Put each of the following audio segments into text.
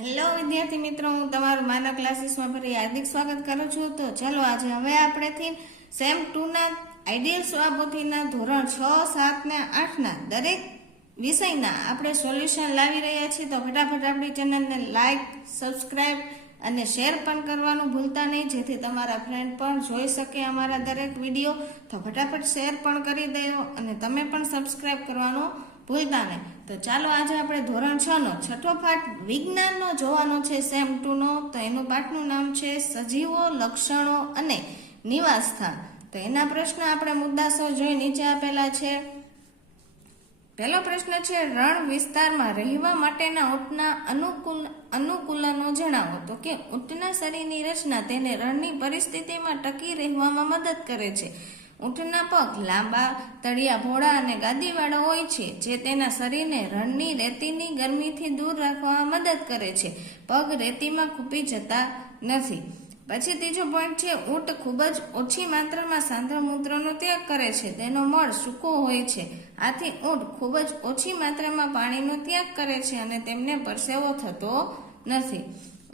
Hello વિદ્યાર્થી મિત્રો, હું તમારું માનવ ક્લાસીસમાં ફરી હાર્દિક સ્વાગત કરું છું. તો ચલો આજે હવે આપણેથી સેમ ટુના આઈડિયલ સ્વાપોથીના ધોરણ છ, સાત ને આઠના દરેક વિષયના આપણે સોલ્યુશન લાવી રહ્યા છીએ. તો ફટાફટ આપણી ચેનલને લાઇક સબસ્ક્રાઇબ અને શેર પણ કરવાનું ભૂલતા નહીં, જેથી તમારા ફ્રેન્ડ પણ જોઈ શકે અમારા દરેક વીડિયો તો ફટાફટ શેર પણ કરી દેવો અને તમે પણ સબસ્ક્રાઇબ કરવાનું ભૂલતા નહીં. તો ચાલો આજે આપણે ધોરણ છ નો છઠ્ઠો પાઠ વિજ્ઞાનનો જોવાનો છે સેમ ટુ નો. તો એનું પાઠનું નામ છે સજીવો, લક્ષણો અને નિવાસસ્થાન. તો એના પ્રશ્ન આપણે મુદ્દાસો જોઈ નીચે આપેલા છે. પહેલો પ્રશ્ન છે, રણ વિસ્તારમાં રહેવા માટેના ઊંટના અનુકૂલ, અનુકૂલનો જણાવો. તો કે ઊંટના શરીરની રચના તેને રણની પરિસ્થિતિમાં ટકી રહેવામાં મદદ કરે છે. ઊંટના પગ લાંબા, તળિયા ભોળા અને ગાદીવાળા હોય છે, જે તેના શરીરને રણની રેતીની ગરમીથી દૂર રાખવામાં મદદ કરે છે. પગ રેતીમાં કૂપી જતા નથી. પછી ત્રીજો પોઈન્ટ છે, ઊંટ ખૂબ જ ઓછી માત્રામાં સાંદ્ર મૂત્રનો ત્યાગ કરે છે. તેનો મળ સૂકો હોય છે. આથી ઊંટ ખૂબ જ ઓછી માત્રામાં પાણીનો ત્યાગ કરે છે અને તેમને પરસેવો થતો નથી.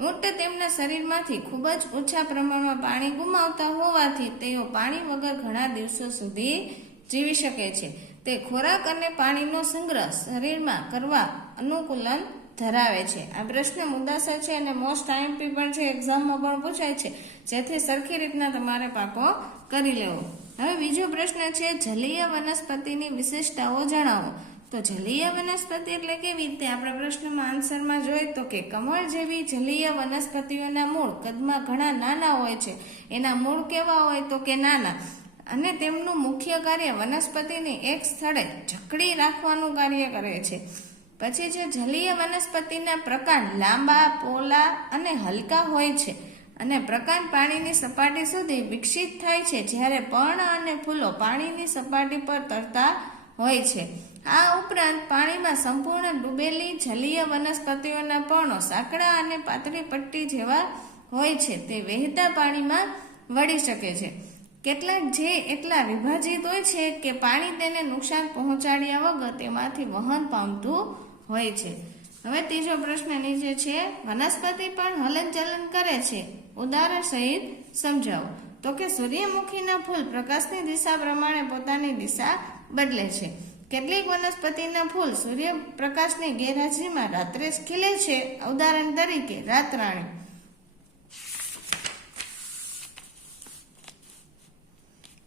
ઊંટ તેમના શરીરમાંથી ખૂબ જ ઓછા પ્રમાણમાં પાણી ગુમાવતા હોવાથી તેઓ પાણી વગર ઘણા દિવસો સુધી જીવી શકે છે. તે ખોરાક અને પાણીનો સંગ્રહ શરીરમાં કરવા અનુકૂલન ધરાવે છે. આ પ્રશ્ન મુદ્દાસર છે અને મોસ્ટ આઈએમપી પણ છે એક્ઝામમાં પણ પૂછાય છે. જેથી સરખી રીતના તમારે પાકો કરી લેવો. હવે બીજો પ્રશ્ન છે, જલીય વનસ્પતિની વિશેષતાઓ જણાવો. તો જલીય વનસ્પતિ એટલે કેવી રીતે? આપણે પ્રશ્નમાં આન્સરમાં જોઈએ તો કે કમળ જેવી જલીય વનસ્પતિઓના મૂળ કદમાં ઘણા નાના હોય છે. એના મૂળ કેવા હોય તો કે નાના. અને તેમનું મુખ્ય કાર્ય વનસ્પતિને એક સ્થળે જકડી રાખવાનું કાર્ય કરે છે. પછી જે જલીય વનસ્પતિના પ્રકાર લાંબા, પોલા અને હલકા હોય છે. અને પ્રકાંડ પાણીની સપાટી સુધી વિકસિત થાય છે જ્યારે પર્ણ અને ફૂલો પાણીની સપાટી પર તરતા હોય છે. આ ઉપરાંત પાણીમાં સંપૂર્ણ ડૂબેલી જલીય વનસ્પતિઓના પર્ણો સાંકડા અને પાતળી પટ્ટી જેવા હોય છે. તે વહેતા પાણીમાં વળી શકે છે. કેટલાક જે એટલા વિભાજિત હોય છે કે પાણી તેને નુકસાન પહોંચાડ્યા વગર તેમાંથી વહન પામતું હોય છે. હવે ત્રીજો પ્રશ્ન નીચે છે. વનસ્પતિ પણ હલનચલન કરે છે. ઉદાહરણ સહિત સમજાવો. તો કે સૂર્યમુખીના ફૂલ પ્રકાશની દિશા પ્રમાણે પોતાની દિશા બદલે છે. કેટલીક વનસ્પતિના ફૂલ સૂર્યપ્રકાશની ગેરહાજરીમાં રાત્રે ખીલે છે. ઉદાહરણ તરીકે, રાતરાણી.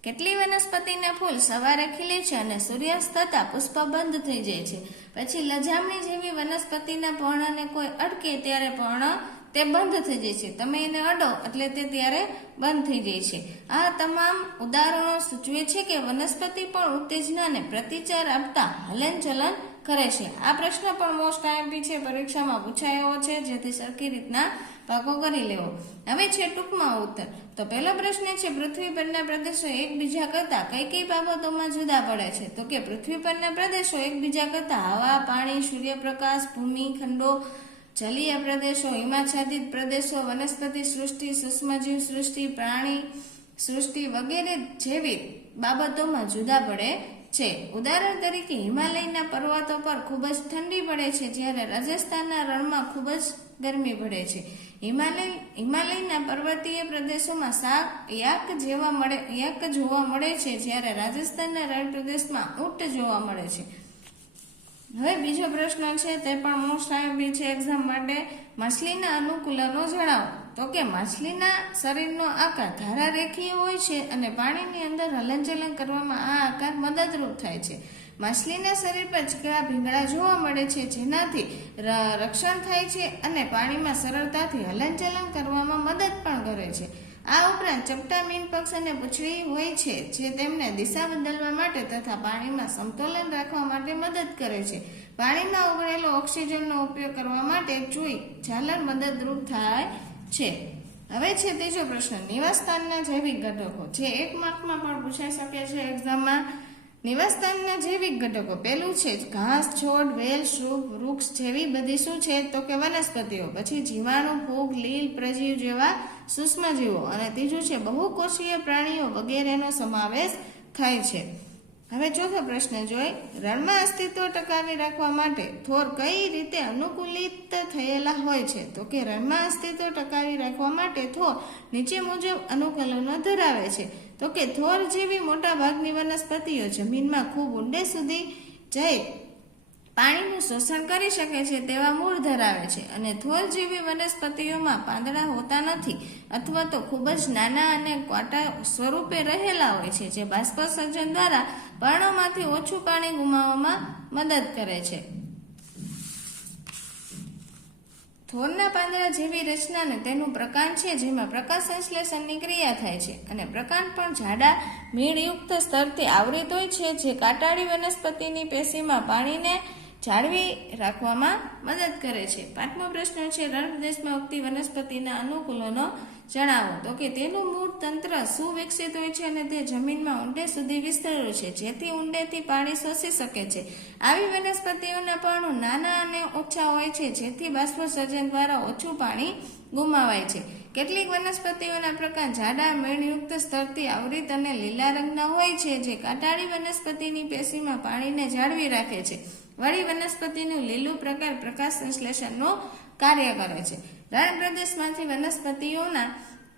કેટલી વનસ્પતિના ફૂલ સવારે ખીલે છે અને સૂર્યાસ્ત થતા પુષ્પ બંધ થઈ જાય છે. પછી લજામણી જેવી વનસ્પતિના પર્ણને કોઈ અટકે ત્યારે પર્ણ તે બંધ થઈ જાય છે. તમે એને અડો એટલે તે ત્યારે બંધ થઈ જાય છે. આ તમામ ઉદાહરણો સૂચવે છે કે વનસ્પતિ પણ ઉત્તેજનાને પ્રતિચાર આપતા હલનચલન કરે છે. આ પ્રશ્ન પણ મોસ્ટ આઈએમપી છે. પરીક્ષામાં પૂછાયો છે. જેથી સરખી રીતના પાકો કરી લેવો. હવે છે ટૂંકમાં ઉત્તર. તો પહેલો પ્રશ્ન છે, પૃથ્વી પરના પ્રદેશો એકબીજા કરતા કઈ કઈ બાબતોમાં જુદા પડે છે? તો કે પૃથ્વી પરના પ્રદેશો એકબીજા કરતા હવા, પાણી, સૂર્યપ્રકાશ, ભૂમિ, ખંડો જલીય પ્રદેશો, હિમાચ્છાદિત પ્રદેશો, વનસ્પતિ સૃષ્ટિ, સૂક્ષ્મજીવ સૃષ્ટિ, પ્રાણી સૃષ્ટિ વગેરે જેવી બાબતોમાં જુદા પડે છે. ઉદાહરણ તરીકે, હિમાલયના પર્વતો પર ખૂબ જ ઠંડી પડે છે, જ્યારે રાજસ્થાનના રણમાં ખૂબ જ ગરમી પડે છે. હિમાલય, હિમાલયના પર્વતીય પ્રદેશોમાં શાક યાક જેવા મળે, યાક જોવા મળે છે, જ્યારે રાજસ્થાનના રણ પ્રદેશમાં ઊંટ જોવા મળે છે. હવે બીજો પ્રશ્ન છે, તે પણ મોસ્ટ આઈએમપી છે એક્ઝામ માટે. માછલીના અનુકૂલનો જણાવો. તો કે માછલીના શરીરનો આકાર ધારા રેખીય હોય છે અને પાણીની અંદર હલનચલન કરવામાં આ આકાર મદદરૂપ થાય છે. માછલીના શરીર પર ચીકણા ભીંગડા જોવા મળે છે, જેનાથી રક્ષણ થાય છે અને પાણીમાં સરળતાથી હલનચલન કરવામાં મદદ પણ કરે છે. આ ઉપરાંત ચપટા મીન પક્ષીને પૂછવી હોય છે, જે તેમને દિશા બદલવા માટે તથા પાણીમાં સમતોલન રાખવા માટે મદદ કરે છે. પાણીમાં ઓગળેલો ઓક્સિજનનો ઉપયોગ કરવા માટે ચૂઈ ઝાલર મદદરૂપ થાય છે. હવે છે ત્રીજો પ્રશ્ન. નિવાસસ્થાનના જૈવિક ઘટકો, જે એક માર્કમાં પણ પૂછાઈ શકે છે એક્ઝામમાં નિવાસસ્થાનના જૈવિક ઘટકો. પહેલું છે ઘાસ, છોડ, વેલ, શુભ, વૃક્ષ જેવી બધી શું છે? તો કે વનસ્પતિઓ. પછી જીવાણુ ફૂગ લીલ, પ્રજીવ જેવા સૂક્ષ્મજીવો. અને ત્રીજું છે બહુકોષીય પ્રાણીઓ વગેરેનો સમાવેશ થાય છે. હવે ચોથો પ્રશ્ન જોઈ. રણમાં અસ્તિત્વ ટકાવી રાખવા માટે થોર કઈ રીતે અનુકૂલિત થયેલા હોય છે? તો કે રણમાં અસ્તિત્વ ટકાવી રાખવા માટે થોર નીચે મુજબ અનુકૂલનો ધરાવે છે. તો કે થોર જેવી મોટા ભાગની વનસ્પતિઓ જમીનમાં ખૂબ ઊંડે સુધી જઈ પાણીનું શોષણ કરી શકે છે તેવા મૂળ ધરાવે છે. અને થોર જેવી વનસ્પતિઓમાં પાંદડા હોતા નથી અથવા તો ખૂબ જ નાના અને ક્વાટા સ્વરૂપે રહેલા હોય છે, જે બાષ્પસર્જન દ્વારા પર્ણોમાંથી ઓછું પાણી ગુમાવવામાં મદદ કરે છે. થોરના પાંદડા જેવી રચનાને તેનું પ્રકાંડ છે, જેમાં પ્રકાશ સંશ્લેષણની ક્રિયા થાય છે અને પ્રકાંડ પણ જાડા, મીણયુક્ત સ્તરથી આવૃત હોય છે, જે કાંટાળી વનસ્પતિની પેશીમાં પાણીને જાળવી રાખવામાં મદદ કરે છે. પાંચમો પ્રશ્ન છે રણ પ્રદેશમાં ઉગતી વનસ્પતિના અનુકૂલનો જણાવો. તો કે તેનું મૂળ તંત્ર સુવિકસિત હોય છે અને તે જમીનમાં ઊંડે સુધી વિસ્તરેલું છે? જેથી ઊંડેથી પાણી શોષી શકે છે. આવી વનસ્પતિઓના પર્ણો નાના અને ઓછા હોય છે, જેથી બાષ્પસર્જન દ્વારા ઓછું પાણી ગુમાવાય છે. કેટલીક વનસ્પતિઓના પ્રકાર જાડા, મેળયુક્ત સ્તરથી આવૃત અને લીલા રંગના હોય છે, જે કાંટાળી વનસ્પતિની પેશીમાં પાણીને જાળવી રાખે છે. વળી વનસ્પતિનું લીલું પ્રકાર પ્રકાશ સંશ્લેષણનું કાર્ય કરે છે. રણ પ્રદેશમાંથી વનસ્પતિઓના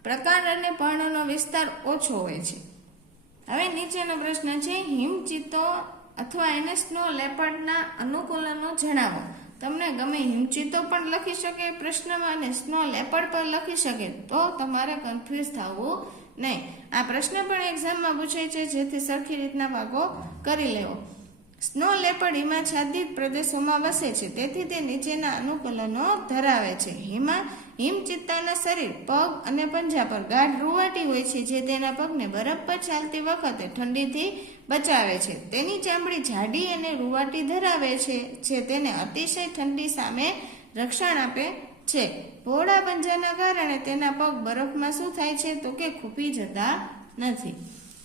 પ્રકાર અને પર્ણનો વિસ્તાર ઓછો હોય છે. હવે નીચેનો પ્રશ્ન છે, હિમચિત્તો અથવા એને સ્નો લેપર્ડના અનુકૂલનો જણાવો. તમને ગમે હિમચિત્તો પણ લખી શકે પ્રશ્નમાં અને સ્નો લેપર્ડ પણ લખી શકે, તો તમારે કન્ફ્યુઝ થવું નહીં. આ પ્રશ્ન પણ એક્ઝામમાં પૂછાય છે, જેથી સરખી રીતના ભાગો કરી લેવો. સ્નો લેપર્ડ હિમાચ્છાદિત પ્રદેશોમાં વસે છે. તેથી તે નીચેના અનુકૂલનો ધરાવે છે. હિમા, હિમચિત્તાના શરીર, પગ અને પંજા પર ગાઢ રૂવાટી હોય છે જે તેના પગને બરફ પર ચાલતી વખતે ઠંડીથી બચાવે છે. તેની ચામડી જાડી અને રૂવાટી ધરાવે છે, જે તેને અતિશય ઠંડી સામે રક્ષણ આપે છે. પહોળા પંજાના કારણે તેના પગ બરફમાં શું થાય છે તો કે ખૂપી જતા નથી.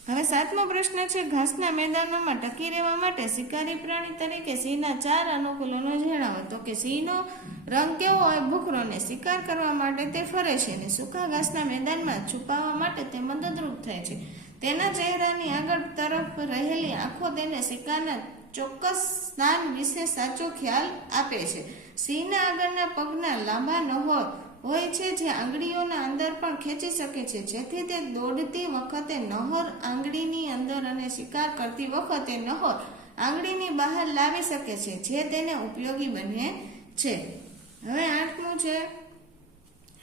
હવે સાતમો પ્રશ્ન છે, ઘાસના મેદાનોમાં ટકી રહેવા માટે શિકારી પ્રાણી તરીકે સિંહના ચાર અનુકૂલનો જણાવો. તો કે સિંહનો રંગ કેવો હોય ભૂખરો ને શિકાર કરવા માટે તે ફરે છે અને સૂકા ઘાસના મેદાનમાં છુપાવવા માટે તે મદદરૂપ થાય છે. તેના ચહેરાની આગળ તરફ રહેલી આંખો તેને શિકારના ચોક્કસ સ્થાન વિશે સાચો ખ્યાલ આપે છે. સિંહના આગળના પગના લાંબા નહોર હોય છે જે આંગળીઓના અંદર પણ ખેંચી શકે છે. જેથી તે દોડતી વખતે નહોર આંગળીની અંદર અને શિકાર કરતી વખતે નહોર આંગળીની બહાર લાવી શકે છે, જે તેને ઉપયોગી બને છે. હવે આઠમું છે,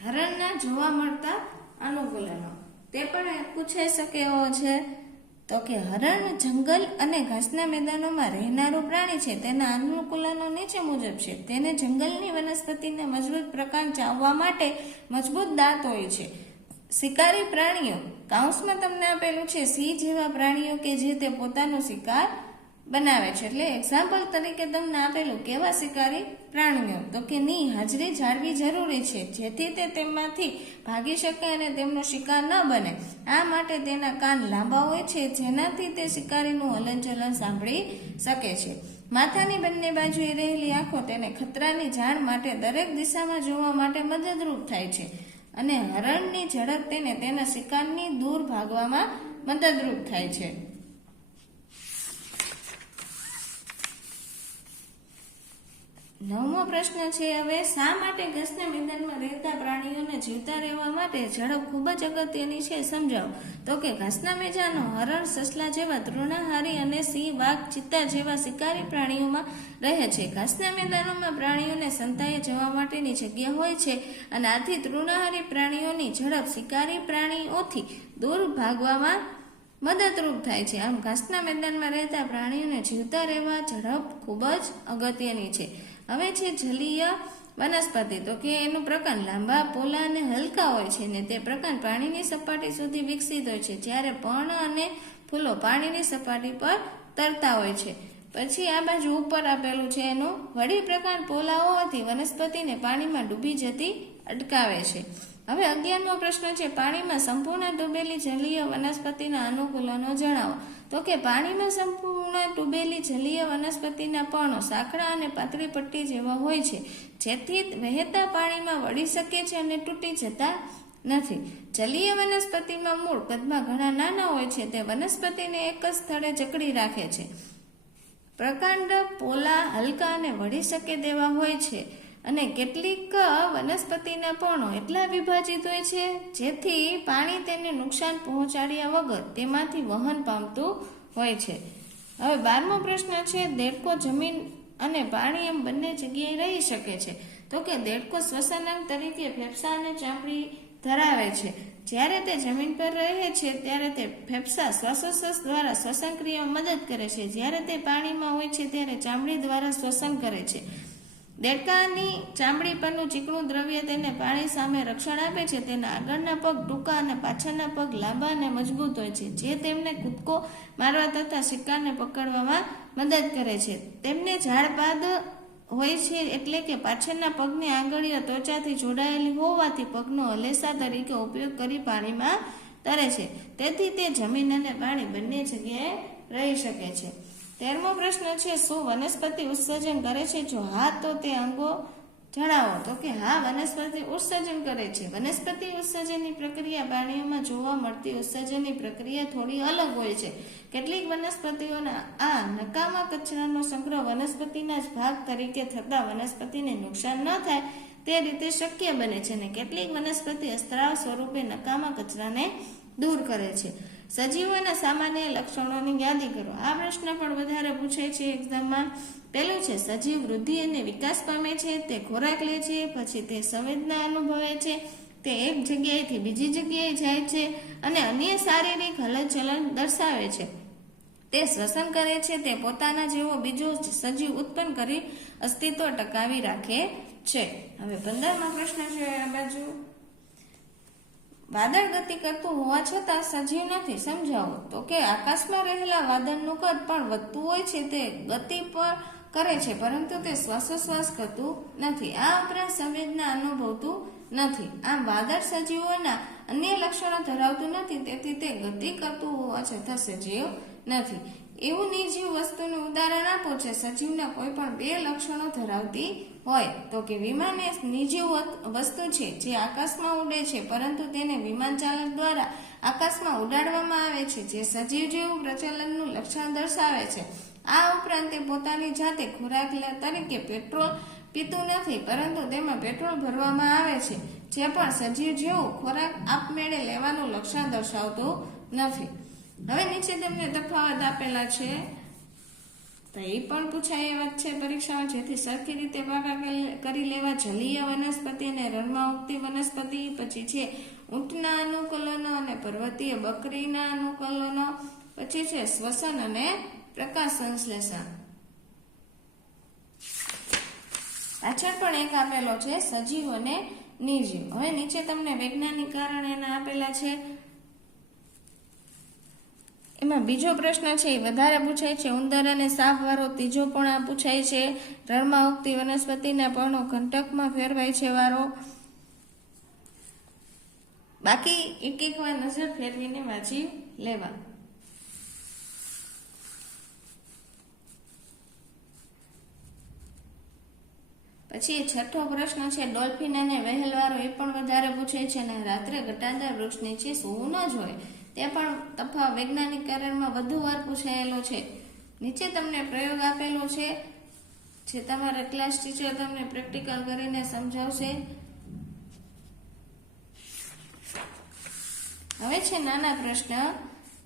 હરણના જોવા મળતા અનુકૂલનો. તે પણ પૂછાઈ શકે એવો છે તો કે હરણ, જંગલ અને ઘાસના મેદાનોમાં રહેનારું પ્રાણી છે, તેના અનુકૂલનો નીચે મુજબ છે. તેને જંગલની વનસ્પતિને મજબૂત પ્રકાર ચાવવા માટે મજબૂત દાંત હોય છે. શિકારી પ્રાણીઓ કાઉન્સમાં તમને આપેલું છે, સિંહ જેવા પ્રાણીઓ કે જે તે પોતાનો શિકાર બનાવે છે. એટલે એક્ઝામ્પલ તરીકે તમને આપેલું કેવા શિકારી પ્રાણીઓ. તો કે ની હાજરી જાળવી જરૂરી છે. જેથી તે તેમાંથી ભાગી શકે અને તેમનો શિકાર ન બને. આ માટે તેના કાન લાંબા હોય છે. જેનાથી તે શિકારીનું હલનચલન સાંભળી શકે છે. માથાની બંને બાજુએ રહેલી આંખો તેને ખતરાની જાણ માટે દરેક દિશામાં જોવા માટે મદદરૂપ થાય છે. અને હરણની ઝડપ તેને તેના શિકારની દૂર ભાગવામાં મદદરૂપ થાય છે. નવમો પ્રશ્ન છે, હવે શા માટે ઘાસના મેદાનમાં રહેતા પ્રાણીઓને જીવતા રહેવા માટે ઝડપ ખૂબ જ અગત્યની છે સમજાવો? તો કે ઘાસના મેજાનો હરણ, સસલા જેવા તૃણાહારી અને સિંહ, વાઘ, ચિત્તા જેવા શિકારી પ્રાણીઓમાં રહે છે. ઘાસના મેદાનોમાં પ્રાણીઓને સંતાએ જવા માટેની જગ્યા હોય છે અને આથી તૃણાહારી પ્રાણીઓની ઝડપ શિકારી પ્રાણીઓથી દૂર ભાગવામાં મદદરૂપ થાય છે. આમ ઘાસના મેદાનમાં રહેતા પ્રાણીઓને જીવતા રહેવા ઝડપ ખૂબ જ અગત્યની છે. હવે છે જલીય વનસ્પતિ. તો કે એનું પ્રકાંડ લાંબા, પોલા અને હલકા હોય છે ને તે પ્રકાંડ પાણીની સપાટી સુધી વિકસિત હોય છે. જ્યારે પર્ણ અને ફૂલો પાણીની સપાટી પર તરતા હોય છે. પછી આ બાજુ ઉપર આપેલું છે એનું વળી પ્રકાંડ પોલા હોવાથી વનસ્પતિને પાણીમાં ડૂબી જતી અટકાવે છે. હવે અગિયારમો પ્રશ્ન છે, પાણીમાં સંપૂર્ણ ડૂબેલી જલીય વનસ્પતિના અનુકૂલનો જણાવો. તો કે પાણીમાં સંપૂર્ણ ડૂબેલી જલીય વનસ્પતિના પર્ણો સાંકડા અને પાતળી પટ્ટી જેવા હોય છે, જેથી વહેતા પાણીમાં વળી શકે છે અને તૂટી જતા નથી. જલીય વનસ્પતિમાં મૂળ કદમાં ઘણા નાના હોય છે, તે વનસ્પતિને એક જ સ્થળે જકડી રાખે છે. પ્રકાંડ, પોલા, હલકા અને વળી શકે તેવા હોય છે. અને કેટલીક વનસ્પતિના પર્ણો એટલા વિભાજિત હોય છે, જેથી પાણી તેને નુકસાન પહોંચાડ્યા વગર તેમાંથી વહન પામતું હોય છે. હવે બારમો પ્રશ્ન છે, દેડકો જમીન અને પાણી એમ બંને જગ્યાએ રહી શકે છે. તો કે દેડકો શ્વસનાંગ તરીકે ફેફસા અને ચામડી ધરાવે છે. જ્યારે તે જમીન પર રહે છે, ત્યારે તે ફેફસા શ્વાસોશ્વાસ દ્વારા શ્વસન ક્રિયામાં મદદ કરે છે. જ્યારે તે પાણીમાં હોય છે, ત્યારે ચામડી દ્વારા શ્વસન કરે છે. દેડકાની ચામડી પરનું ચીકણું દ્રવ્ય તેને પાણી સામે રક્ષણ આપે છે. તેના આગળના પગ ટૂંકા અને પાછળના પગ લાંબા અને મજબૂત હોય છે, જે તેમને કૂદકો મારવા તથા શિકારને પકડવામાં મદદ કરે છે. તેમને ઝાડપાદ હોય છે એટલે કે પાછળના પગની આંગળીઓ ત્વચાથી જોડાયેલી હોવાથી પગનો હલેસા તરીકે ઉપયોગ કરી પાણીમાં તરે છે. તેથી તે જમીન અને પાણી બંને જગ્યાએ રહી શકે છે. તેરમો પ્રશ્ન છે, શું વનસ્પતિ ઉત્સર્જન કરે છે? જો હા, તો તે અંગો જણાવો. તો કે હા, વનસ્પતિ ઉત્સર્જન કરે છે. વનસ્પતિ ઉત્સર્જનની પ્રક્રિયા પ્રાણીઓમાં જોવા મળતી ઉત્સર્જનની પ્રક્રિયા થોડી અલગ હોય છે. કેટલીક વનસ્પતિઓના આ નકામા કચરાનો સંગ્રહ વનસ્પતિના જ ભાગ તરીકે થતા વનસ્પતિને નુકસાન ન થાય, તે રીતે શક્ય બને છે અને કેટલીક વનસ્પતિ અસ્ત્રાવ સ્વરૂપે નકામા કચરાને દૂર કરે છે. સજીવોના સામાન્ય લક્ષણોની યાદી કરો. આ પ્રશ્ન પણ વધારે પૂછાય છે એક્ઝામમાં પહેલું છે, સજીવ વૃદ્ધિ અને વિકાસ પામે છે, તે ખોરાક લે છે, પછી તે સંવેદના અનુભવે છે, તે એક જગ્યાએથી બીજી જગ્યાએ જાય છે અને અન્ય શારીરિક હલનચલન દર્શાવે છે. તે શ્વસન કરે છે, તે પોતાના જેવો બીજો સજીવ ઉત્પન્ન કરી અસ્તિત્વ ટકાવી રાખે છે. હવે પંદરમો પ્રશ્ન છે, આ બાજુ. વાદળ ગતિ કરતું હોવા છતાં સજીવ નથી, સમજાવો? તો કે આકાશમાં રહેલા વાદળનું કદ પણ વધતું હોય છે તે ગતિ પર કરે છે, પરંતુ તે શ્વાસોશ્વાસ કરતું નથી. આ ઉપરાંત સંવેદના અનુભવતું નથી. આમ વાદળ સજીવોના અન્ય લક્ષણો ધરાવતું નથી, તેથી તે ગતિ કરતું હોવા છતાં સજીવ નથી. એવું નિર્જીવ વસ્તુનું ઉદાહરણ આપો છે સજીવના કોઈ પણ બે લક્ષણો ધરાવતી હોય. તો કે વિમાન એ નિર્જીવ વસ્તુ છે જે આકાશમાં ઉડે છે, પરંતુ તેને વિમાન ચાલક દ્વારા આકાશમાં ઉડાડવામાં આવે છે, જે સજીવ જેવું પ્રચલનનું લક્ષણ દર્શાવે છે. આ ઉપરાંત તે પોતાની જાતે ખોરાક તરીકે પેટ્રોલ પીતું નથી, પરંતુ તેમાં પેટ્રોલ ભરવામાં આવે છે, જે પણ સજીવ જેવું ખોરાક આપમેળે લેવાનું લક્ષણ દર્શાવતું નથી. હવે નીચે તેમને તફાવત આપેલા છે. તો એ પણ પૂછાય એ વાત છે પરીક્ષામાં જેથી સરખી રીતે વાગા કરી લેવા. જલીય વનસ્પતિ અને રણમાં ઉગતી વનસ્પતિ, પછી છે ઊંટના અનુકૂલનો અને પર્વતીય બકરીના અનુકૂલનો, પછી છે શ્વસન અને પ્રકાશ સંશ્લેષણ. પાછળ પણ એક આપેલો છે સજીવ અને નિર્જીવ. હવે નીચે તમને વૈજ્ઞાનિક કારણ એના આપેલા છે. એમાં બીજો પ્રશ્ન છે, એ વધારે પૂછાય છે, ઉંદર અને સાપ વાળો ત્રીજો પણ આ પૂછાય છે, રણમાં ઉગતી વનસ્પતિના પર્ણો ઘંટકમાં ફેરવાય છે વારો. બાકી એક એક વાર નજર ફેરવીને વાંચી લેવા. પછી છઠ્ઠો પ્રશ્ન છે, ડોલ્ફિન અને વહેલવારો એ પણ વધારે પૂછે છે અને રાત્રે ઘટાદાર વૃક્ષ નીચે સૂવું ન જોઈએ તે પણ તફા વૈજ્ઞાનિક કારણમાં વધુ વાર પૂછાયેલો છે. નીચે તમને પ્રયોગ આપેલો છે, જે તમારા ક્લાસ ટીચર તમને પ્રેક્ટિકલ કરીને સમજાવશે. હવે છે નાના પ્રશ્ન.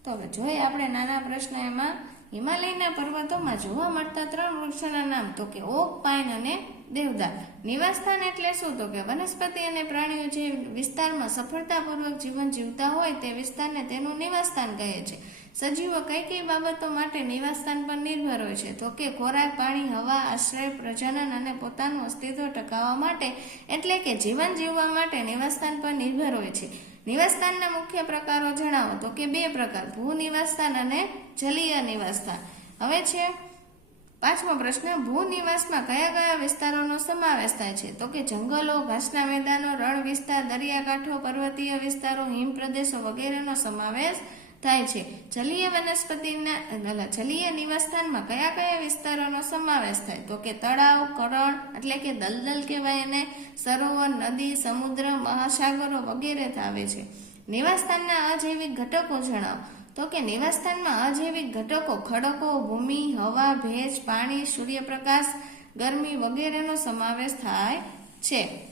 તો હવે જોઈએ આપણે નાના પ્રશ્ન એમાં. હિમાલયના પર્વતોમાં જોવા મળતા ત્રણ વૃક્ષોના નામ, તો કે ઓક, પાઇન અને દેવદાર નિવાસસ્થાન એટલે શું? તો કે વનસ્પતિ અને પ્રાણીઓ જે વિસ્તારમાં સફળતાપૂર્વક જીવન જીવતા હોય તે વિસ્તારને તેનું નિવાસસ્થાન કહે છે. સજીવો કઈ કઈ બાબતો માટે નિવાસસ્થાન પર નિર્ભર હોય છે? તો કે ખોરાક, પાણી, હવા, આશ્રય, પ્રજનન અને પોતાનું અસ્તિત્વ ટકાવવા માટે, એટલે કે જીવન જીવવા માટે નિવાસસ્થાન પર નિર્ભર હોય છે. નિવાસસ્થાનના મુખ્ય પ્રકારો જણાવો. તો કે બે પ્રકાર. ભૂ નિવાસસ્થાન અને જલીય નિવાસસ્થાન. હવે છે પાંચમો પ્રશ્ન ભૂ નિવાસમાં કયા કયા વિસ્તારોનો સમાવેશ થાય છે? તો કે જંગલો, ઘાસના મેદાનો, રણ વિસ્તાર, દરિયાકાંઠો, પર્વતીય વિસ્તારો, હિમ પ્રદેશો વગેરેનો સમાવેશ થાય છે. જલીય વનસ્પતિના જલીય નિવાસસ્થાનમાં કયા કયા વિસ્તારોનો સમાવેશ થાય? તો કે તળાવ, કરણ, એટલે કે દલદલ કહેવાય એને, સરોવર, નદી, સમુદ્ર, મહાસાગરો વગેરે આવે છે. નિવાસસ્થાનના અજૈવિક ઘટકો જણાવો. તો કે નિવાસસ્થાનમાં અજૈવિક ઘટકો, ખડકો, ભૂમિ, હવા, ભેજ, પાણી, સૂર્યપ્રકાશ, ગરમી વગેરેનો સમાવેશ થાય છે.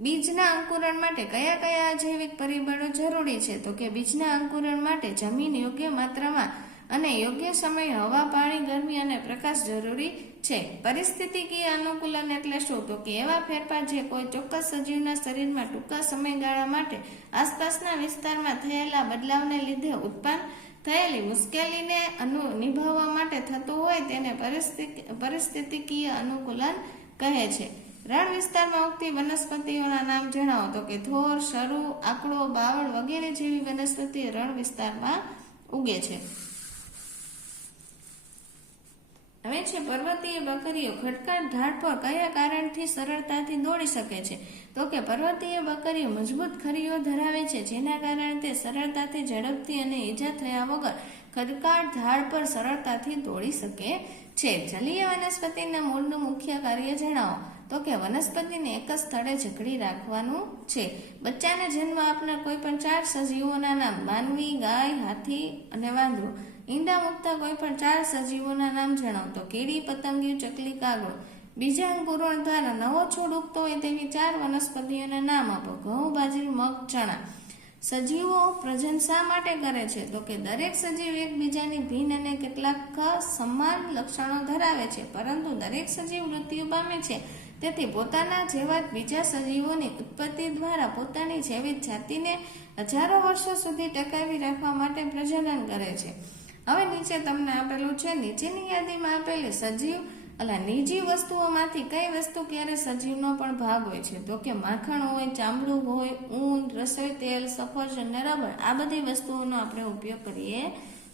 બીજના અંકુરણ માટે કયા કયા અજૈવિક પરિબળો જરૂરી છે? તો કે બીજના અંકુરણ માટે જમીન યોગ્ય માત્રામાં અને યોગ્ય સમયે હવા, પાણી, ગરમી અને પ્રકાશ જરૂરી છે. પરિસ્થિતિકીય અનુકૂલન એટલે શું? તો કે એવા ફેરફાર જે કોઈ ચોક્કસ સજીવના શરીરમાં ટૂંકા સમયગાળા માટે આસપાસના વિસ્તારમાં થયેલા બદલાવને લીધે ઉત્પન્ન થયેલી મુશ્કેલીને અનુ નિભાવવા માટે થતું હોય તેને પરિસ્થિતિ, પરિસ્થિતિકીય અનુકૂલન કહે છે. રણ વિસ્તારમાં ઉગતી વનસ્પતિઓના નામ જણાવો. તો કે થોર, શરૂ, આકડો, બાવળ વગેરે જેવી વનસ્પતિ રણ વિસ્તારમાં ઉગે છે. હવે છે, પર્વતીય બકરીઓ ખડકાળ ઢાળ પર કયા કારણથી સરળતાથી દોડી શકે છે? તો કે પર્વતીય બકરીઓ મજબૂત ખરીઓ ધરાવે છે, જેના કારણે તે સરળતાથી ઝડપથી અને ઈજા થયા વગર ખડકાળ ઢાળ પર સરળતાથી દોડી શકે છે. જલીય વનસ્પતિના મૂળનું મુખ્ય કાર્ય જણાવો. તો કે વનસ્પતિને એક જ સ્થળે જકડી રાખવાનું છે. બચ્ચાને જન્મ આપનાર કોઈ પણ ચાર સજીવોના નામ માનવી, ગાય, હાથી અને વાંદરો. ઈંડા મૂકતા કોઈ પણ ચાર સજીવોના નામ જણાવતો. કીડી પતંગિયું ચકલી, કાગડો. બીજા અંકુરણ દ્વારા નવો છોડ ઉગતો હોય તેવી ચાર વનસ્પતિઓના નામ આપો. ઘઉં, બાજરી, મગ, ચણા. સજીવો પ્રજન શા માટે કરે છે? તો કે દરેક સજીવ એકબીજાની ભિન્ન અને કેટલાક સમાન લક્ષણો ધરાવે છે, પરંતુ દરેક સજીવ મૃત્યુ પામે છે. તેથી પોતાના જેવા જ બીજા સજીવોની ઉત્પત્તિ દ્વારા પોતાની જેવી જાતિને હજારો વર્ષો સુધી ટકાવી રાખવા માટે પ્રજનન કરે છે. હવે નીચે તમને આપેલું છે, નીચેની યાદીમાં આપેલી સજીવ અલા નીજી વસ્તુઓમાંથી કઈ વસ્તુ ક્યારે સજીવનો પણ ભાગ હોય છે? તો કે માખણ હોય, ચામડું હોય, ઊન, રસોઈ, તેલ સફરજન ને રબર, આ બધી વસ્તુઓનો આપણે ઉપયોગ કરીએ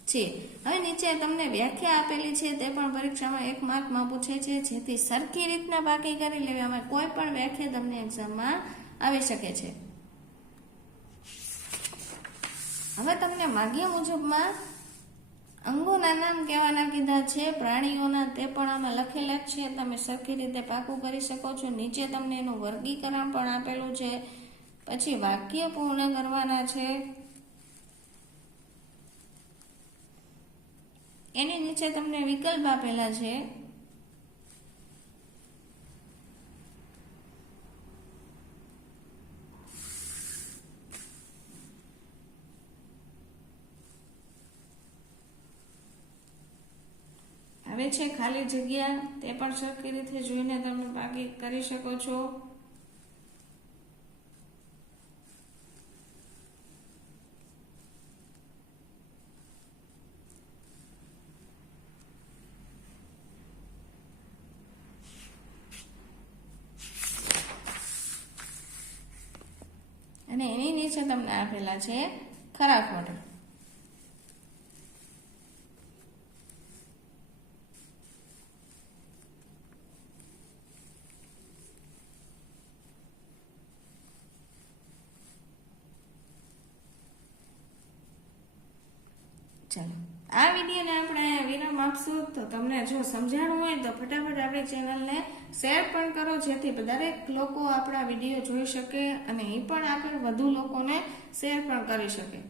છીએ. હવે નીચે તમને વ્યાખ્યા આપેલી છે, તે પણ પરીક્ષામાં એક માર્કમાં પૂછે છે, જેથી સરખી રીતના બાકી કરી લેવામાં કોઈ પણ વ્યાખ્યા તમને એક્ઝામમાં આવી શકે છે. હવે તમને માગ્યા મુજબમાં અંગોના નામ કહેવાના કીધા છે, પ્રાણીઓના તે પણ આમાં લખેલા છે. તમે સરખી રીતે પાકું કરી શકો છો. નીચે તમને એનું વર્ગીકરણ પણ આપેલું છે. પછી વાક્ય પૂર્ણ કરવાના છે. એની નીચે તમને વિકલ્પ આપેલા છે. હવે છે ખાલી જગ્યા, તે પણ સરખી રીતે જોઈને તમે બાકી કરી શકો છો. અને એની નીચે તમને આપેલા છે ખરાક મોડલ ચાલો આ વિડીયોને આપણે વિરામ આપશું તો તમને જો સમજાણું હોય તો ફટાફટ આપણી ચેનલને શેર પણ કરો, જેથી દરેક લોકો આપણા વીડિયો જોઈ શકે અને એ પણ આગળ વધુ લોકોને શેર પણ કરી શકે.